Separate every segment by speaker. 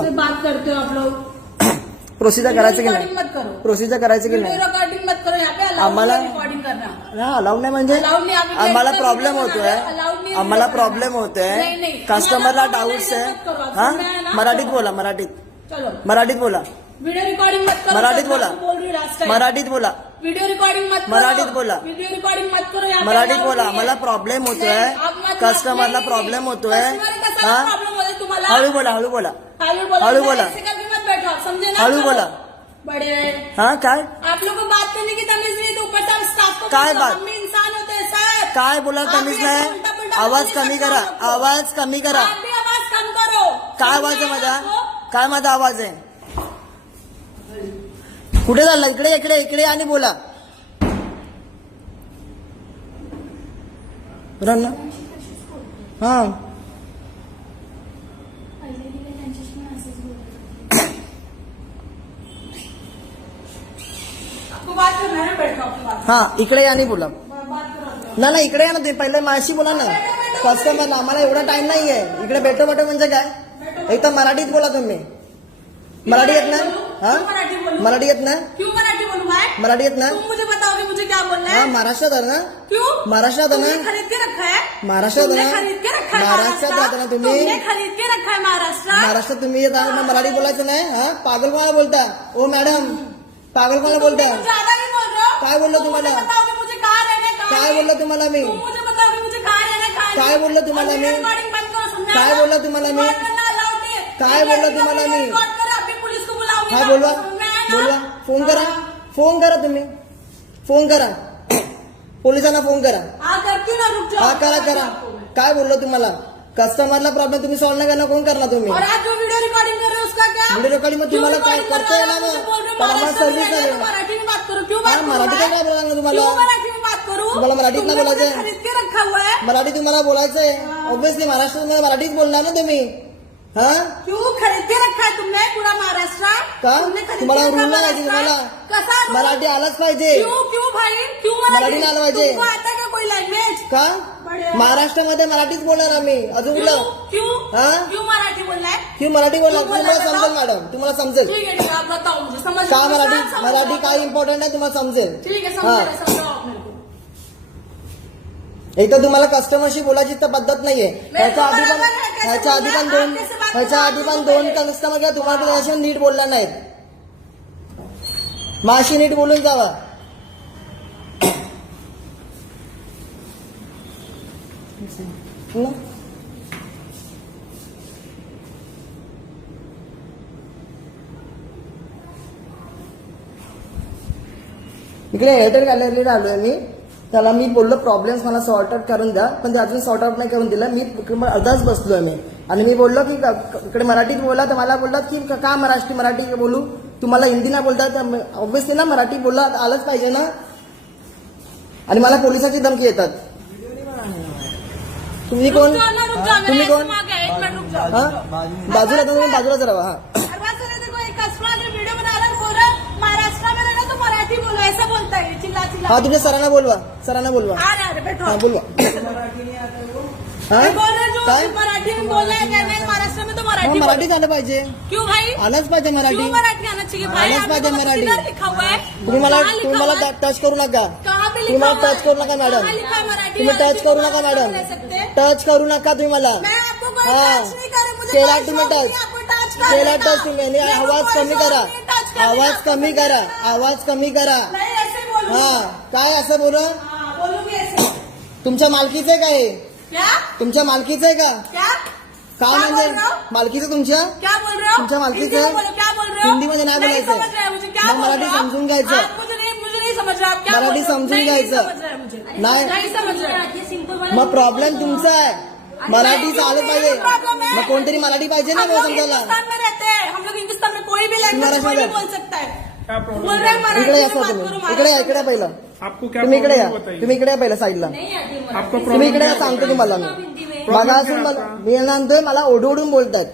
Speaker 1: बोला.
Speaker 2: से बात करते हो आप लोग
Speaker 1: प्रोसिजर करायचं की नाही?
Speaker 2: मत करो.
Speaker 1: प्रोसिजर करायचं की नाही?
Speaker 2: रिकॉर्डिंग मत करो. यहाँ पे अलाउड
Speaker 1: आम्हाला-
Speaker 2: रिकॉर्डिंग करना
Speaker 1: हा अलाउड नाही म्हणजे
Speaker 2: Allowed नाही, आम्ही
Speaker 1: आम्हाला
Speaker 2: video
Speaker 1: प्रॉब्लेम
Speaker 2: बनवणार
Speaker 1: होतोय.
Speaker 2: नाही
Speaker 1: आम्हाला प्रॉब्लेम. होतोय.
Speaker 2: नाही.
Speaker 1: कस्टमरला
Speaker 2: आम्हाला
Speaker 1: डाऊट्स आहे.
Speaker 2: करो,
Speaker 1: हा?
Speaker 2: हैं ना?
Speaker 1: मराठीत बोला मराठीत.
Speaker 2: चलो.
Speaker 1: मराठीत बोला.
Speaker 2: वीडियो रिकॉर्डिंग मत करो.
Speaker 1: मराठीत बोला.
Speaker 2: मैं बोल रही लास्ट टाइम
Speaker 1: मराठीत बोला.
Speaker 2: वीडियो रिकॉर्डिंग मत करो.
Speaker 1: मराठीत बोला.
Speaker 2: वीडियो रिकॉर्डिंग मत करो. यहाँ पे
Speaker 1: मराठीत
Speaker 2: allowed
Speaker 1: बोला.
Speaker 2: नहीं.
Speaker 1: आम्हाला प्रॉब्लेम होतोय.
Speaker 2: नाही, आप मत-
Speaker 1: कस्टमरला
Speaker 2: नाही,
Speaker 1: प्रॉब्लेम. होतोय.
Speaker 2: Customer का कसा
Speaker 1: हा?
Speaker 2: तुम्हाला?
Speaker 1: हळू बोला हळू बोला.
Speaker 2: हळू बोला नहीं,
Speaker 1: बोला.
Speaker 2: करके मत बैठो समझे ना
Speaker 1: हळू बोला.
Speaker 2: बड़े
Speaker 1: हा। काय?
Speaker 2: आप लोगों को बात करने की तमीज नहीं तो ऊपर से स्टाफ को
Speaker 1: काय बात?
Speaker 2: हम इंसान होते हैं सर
Speaker 1: काय बोला तमीज नाही आवाज़ कमी करा आवाज़ कमी करा।
Speaker 2: आवाज़ कम करो।
Speaker 1: काय आवाज़ आहे माझा?
Speaker 2: आपको?
Speaker 1: काय माझा आवाज़ आहे कुठे चालला इकडे इकडे इकडे आणि बोला. रन हा.
Speaker 2: है
Speaker 1: इकडे बोला.
Speaker 2: करो आप लोग.
Speaker 1: ना नाही इकडे या ना तुम्ही पहिले माझ्याशी बोला ना. कस्टमर आम्हाला एवढा टाइम नाहीये. इकडे भेटो भेटो म्हणजे काय? एक तर मराठीत बोला तुम्ही. मराठी येत ना? हा?
Speaker 2: मराठी बोलूं?
Speaker 1: येत ना?
Speaker 2: क्यों मराठी बोलूं
Speaker 1: येत ना? हा महाराष्ट्रात आहे ना? महाराष्ट्रात आहे ना? महाराष्ट्रात
Speaker 2: तुमने
Speaker 1: ना? महाराष्ट्रात राहता ना तुम्ही? महाराष्ट्रात? तुम्ही येता मराठी बोलायचं नाही हा? पागल बोलता. ओ मॅडम पागल कोणाला बोलता
Speaker 2: तुम ज्यादा नहीं बोल रहे हो
Speaker 1: काय बोललो
Speaker 2: तुम
Speaker 1: तुम्हाला?
Speaker 2: है
Speaker 1: काय? बोललो तुम्हाला मी
Speaker 2: है
Speaker 1: काय? बोललो तुम्हाला मी? काय? बोललो तुम्हाला मी? काय बोललो तुम्हाला मी?
Speaker 2: रिकॉर्ड करो, अभी पुलिस को बुलाऊंगी
Speaker 1: हा
Speaker 2: मैं.
Speaker 1: बोलवा? बोलवा फोन करा. फोन करा तुम्ही फोन करा पोलिसांना फोन करा
Speaker 2: हा
Speaker 1: करा करा काय बोललो तुम्हाला कस्टमरला प्रॉब्लेम तुम्ही सॉल्व्ह नाही करणार कोण करणार तुम्ही?
Speaker 2: और आप जो वीडियो रिकॉर्डिंग कर रहे हो उसका क्या?
Speaker 1: व्हिडिओ रेकॉर्डिंग
Speaker 2: क्यों
Speaker 1: तुम्हाला काय करता येणार ना पण आम्हाला सर्व्हिस नाही
Speaker 2: मराठी में बात करो. क्यों बात
Speaker 1: मराठी
Speaker 2: मैं?
Speaker 1: काय तुम्हाला?
Speaker 2: मराठी में बात करूँ?
Speaker 1: तुम्हाला मराठीत
Speaker 2: मुझे
Speaker 1: बोलायचं?
Speaker 2: खरीद के रखा हुआ है.
Speaker 1: मराठी तुम्हाला बोलायचं आहे ऑब्विसली महाराष्ट्रात मराठीच बोलणार ना तुम्ही. हा?
Speaker 2: क्यों खरीद के रखा है तुमने पूरा महाराष्ट्र?
Speaker 1: का? तुम्हाला रूल नाही तुम्हाला. मराठी आलाच पाहिजे.
Speaker 2: क्यों क्यों भाई? क्यों
Speaker 1: मराठी? आलं पाहिजे.
Speaker 2: कोई लैंग्वेज
Speaker 1: का. महाराष्ट्रामध्ये मराठीच बोलणार आम्ही. अजून
Speaker 2: क्यों
Speaker 1: कुठलं?
Speaker 2: क्यों
Speaker 1: हा?
Speaker 2: क्यों मराठी बोलना है
Speaker 1: की मराठी बोलणार तुम्हाला? समजेल मॅडम तुम्हाला समजेल.
Speaker 2: ठीक है ठीक है आप बताओ मुझे. समझ
Speaker 1: का मराठी?
Speaker 2: समझ-
Speaker 1: मराठी काय इम्पॉर्टंट आहे तुम्हाला समजेल.
Speaker 2: ठीक है
Speaker 1: हा.
Speaker 2: समझ समझाओ आप मेरे को
Speaker 1: एक तर तुम्हाला कस्टमरशी बोलायची तर पद्धत नाहीये. ह्याच्या आधी पण
Speaker 2: बरोबर आहे, कैसे
Speaker 1: ह्याच्या आधी पण? दोन
Speaker 2: बात
Speaker 1: ह्याच्या? आधी पण दोन कस्टमर किंवा तुम्हाला पण नीट बोलला नाहीत. माशी नीट बोलून जावा. हं? इकडे एअरटेल गॅलरीला आलोय मी. त्याला मी बोललो प्रॉब्लेम्स मला सॉर्ट आउट करून द्या. पण ते अजून सॉर्ट आउट नाही करून दिलं. मी इकडे अर्धाच बसलोय मी. आणि मी बोललो की इकडे मराठीत बोला. तर मला बोलतात की का मराठी मराठी बोलू? तुम्हाला हिंदी बोलता बोलतात ऑब्व्हियसली ना मराठी बोलला आलंच पाहिजे ना. आणि मला पोलिसाची धमकी येतात. तुम्ही कोण? तुम्ही कोण?
Speaker 2: है।
Speaker 1: बाजूला तुम्ही बाजूला राहा हा.
Speaker 2: है, बोल रहा महाराष्ट्र में रहना तो मराठी बोलो ऐसा बोलता चिल्ला चिल्ला.
Speaker 1: तुमच्या सरांना बोलवा सरांना बोलवा. हा बोलवा. हा? काय?
Speaker 2: मराठी।
Speaker 1: झालं पाहिजे. आलंच पाहिजे मराठी. आलंच पाहिजे? मराठी. तुम्ही मला तुम्ही मला? टच करू नका. तुम्ही मला? टच करू नका मॅडम तुम्ही टच करू नका मॅडम? टच करू नका तुम्ही मला. हाँ. केला
Speaker 2: कोई
Speaker 1: तुम्ही टच. केला। टच तुम्ही. आणि आवाज कमी करा. आवाज कमी करा। आवाज कमी करा. हा. काय असं बोल?
Speaker 2: हाँ,
Speaker 1: तुमच्या मालकीचं हे?
Speaker 2: क्या?
Speaker 1: तुमच्या मालकीचं आहे का
Speaker 2: क्या
Speaker 1: म्हणजे
Speaker 2: हो?
Speaker 1: मालकीचं तुमच्या?
Speaker 2: हो?
Speaker 1: तुमच्या मालकीचं?
Speaker 2: हो?
Speaker 1: हिंदीमध्ये नाही बोलायचं. मग मराठी? समजून घ्यायचं. मराठी
Speaker 2: हो?
Speaker 1: समजून घ्यायचं.
Speaker 2: नहीं.
Speaker 1: मग प्रॉब्लेम तुमचा आहे. मराठी चालू पाहिजे. मग कोणतरी मराठी पाहिजे ना
Speaker 2: हम
Speaker 1: मला
Speaker 2: लोग
Speaker 1: समजायला?
Speaker 2: हिंदुस्तान में रहते हैं हम लोग हिंदुस्तान में कोई भी लैंग्वेज
Speaker 1: मराठी
Speaker 2: कोई भी
Speaker 1: में-
Speaker 2: बोल सकता है
Speaker 3: क्या प्रॉब्लम
Speaker 2: बोल रहे हैं मराठी
Speaker 1: इकडे या तुम्ही इकडे या इकडे पहिलं.
Speaker 3: आपको क्या
Speaker 1: तुम्ही इकडे या. तुम्ही इकडे या पहिलं साईडला तुम्ही इकडे या सांगतो तुम्हाला. मी
Speaker 3: Problem
Speaker 1: मागा
Speaker 3: काय
Speaker 1: असून मला
Speaker 3: आपका?
Speaker 1: मी नंतर मला ओढवडून बोलतात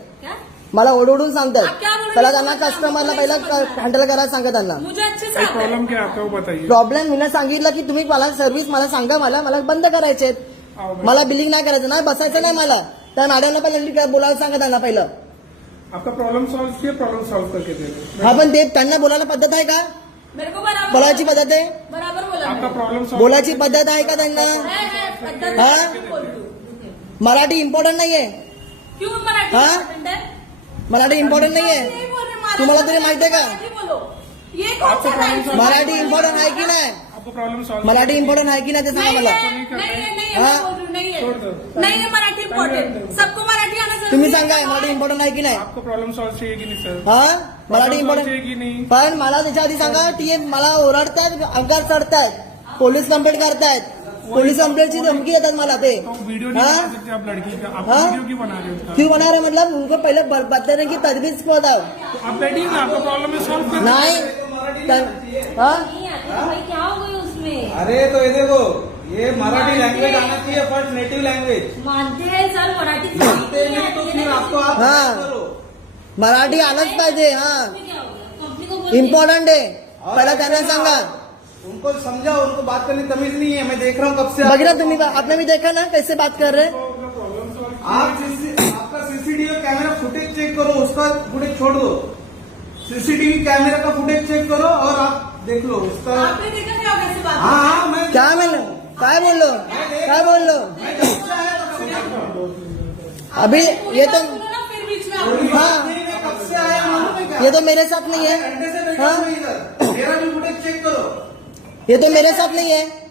Speaker 1: मला ओढवडून सांगतात
Speaker 2: हो?
Speaker 1: पहिला त्यांना कस्टमरला पहिला. हँडल करायला सांगा त्यांना.
Speaker 2: मुझे अच्छे से
Speaker 3: भाई
Speaker 2: आता
Speaker 3: प्रॉब्लम क्या है
Speaker 1: मी सांगितलं की तुम्ही मला सर्व्हिस मला सांगा मला मला बंद करायचे
Speaker 3: भाई.
Speaker 1: मला बिलिंग नाही करायचं नाही बसायचं नाही मला. त्या मॅडमला पहिला बोलायला सांगा त्यांना पहिलं.
Speaker 3: आपका प्रॉब्लम सॉल्व किया प्रॉब्लम सॉल्व करके दे रहे
Speaker 1: हा पण ते त्यांना बोलायला पद्धत आहे का?
Speaker 2: मेरे को बराबर
Speaker 1: बोलायची पद्धत आहे?
Speaker 2: बराबर बोला
Speaker 3: आपका प्रॉब्लम सॉल्व
Speaker 1: बोलायची पद्धत आहे का त्यांना?
Speaker 2: है, है, पद्धत
Speaker 1: हाँ?
Speaker 2: से बोल तू.
Speaker 1: मराठी इम्पॉर्टंट नाहीये.
Speaker 2: क्यों मराठी
Speaker 1: हाँ?
Speaker 2: important है?
Speaker 1: मराठी इम्पॉर्टंट नाहीये.
Speaker 2: नहीं बोल रहे, महाराष्ट्र
Speaker 1: तुम्हाला तरी माहिती आहे का?
Speaker 2: मराठी बोलो. ये कौन
Speaker 3: आपको
Speaker 2: सा
Speaker 3: प्रॉब्लम
Speaker 2: right?
Speaker 1: मराठी इम्पॉर्टंट आहे की नाही?
Speaker 3: आपको प्रॉब्लम सॉल्व
Speaker 1: मराठी इम्पॉर्टंट आहे की नाही ते सांगा मला
Speaker 2: है, नहीं है, नहीं है,
Speaker 1: हाँ?
Speaker 2: मैं बोल नहीं है। नहीं है मराठी इम्पोर्टेंट सबको मराठी आना ज़रूरी
Speaker 1: तुम्ही
Speaker 2: है.
Speaker 1: सांगा मराठी इम्पॉर्टंट आहे की नाही?
Speaker 3: आपको प्रॉब्लम सॉल्व चाहिए कि नहीं सर
Speaker 1: हा? मराठी इम्पॉर्टंट
Speaker 3: कि नहीं?
Speaker 1: पण मला त्याच्या आधी सांगा टी मला ओरडतायत अंगार चढतायत पोलीस कंप्लेंट करतायत. पोलीस कंप्लेंटची धमकी देतात मला ते.
Speaker 3: तो वीडियो नहीं
Speaker 1: हाँ?
Speaker 3: बना आप लड़की का आप
Speaker 1: हाँ?
Speaker 3: वीडियो क्यों बना रहे हो
Speaker 1: क्यों बना रहे मतलब उनको पहले बताने की तजवीज को बताओ?
Speaker 3: तो आप बैठिए ना आपका प्रॉब्लम है सॉल्व कर
Speaker 1: नाही। हा?
Speaker 2: तो क्या हो गई? उसमें
Speaker 4: अरे तो ये देखो ये मराठी लैंग्वेज आना चाहिए फ़र्स्ट नेटिव लैंग्वेज
Speaker 2: मानते हैं सर मराठी
Speaker 4: मानते नहीं तो फिर आपको आप
Speaker 1: हाँ।
Speaker 4: करो।
Speaker 1: मराठी आलंच पाहिजे हा. इम्पॉर्टंट आहे. पहिला त्यांना सांगा.
Speaker 4: उनको समझाओ उनको बात करने की तमीज नहीं है मैं देख रहा हूँ कब से
Speaker 1: बघ ना तुम्ही आपने भी देखा ना कैसे बात कर रहे
Speaker 4: आप आपका सीसीटीवी कैमरा फुटेज चेक करो उसका फुटेज छोड़ दो। सीसीटीवी कैमरा का फुटेज चेक करो और आप देख लो उसका
Speaker 2: काय
Speaker 1: बोललो? अभी ये तो हाँ. ये तो मेरे साथ नहीं है। ये तो मेरे साथ नहीं है।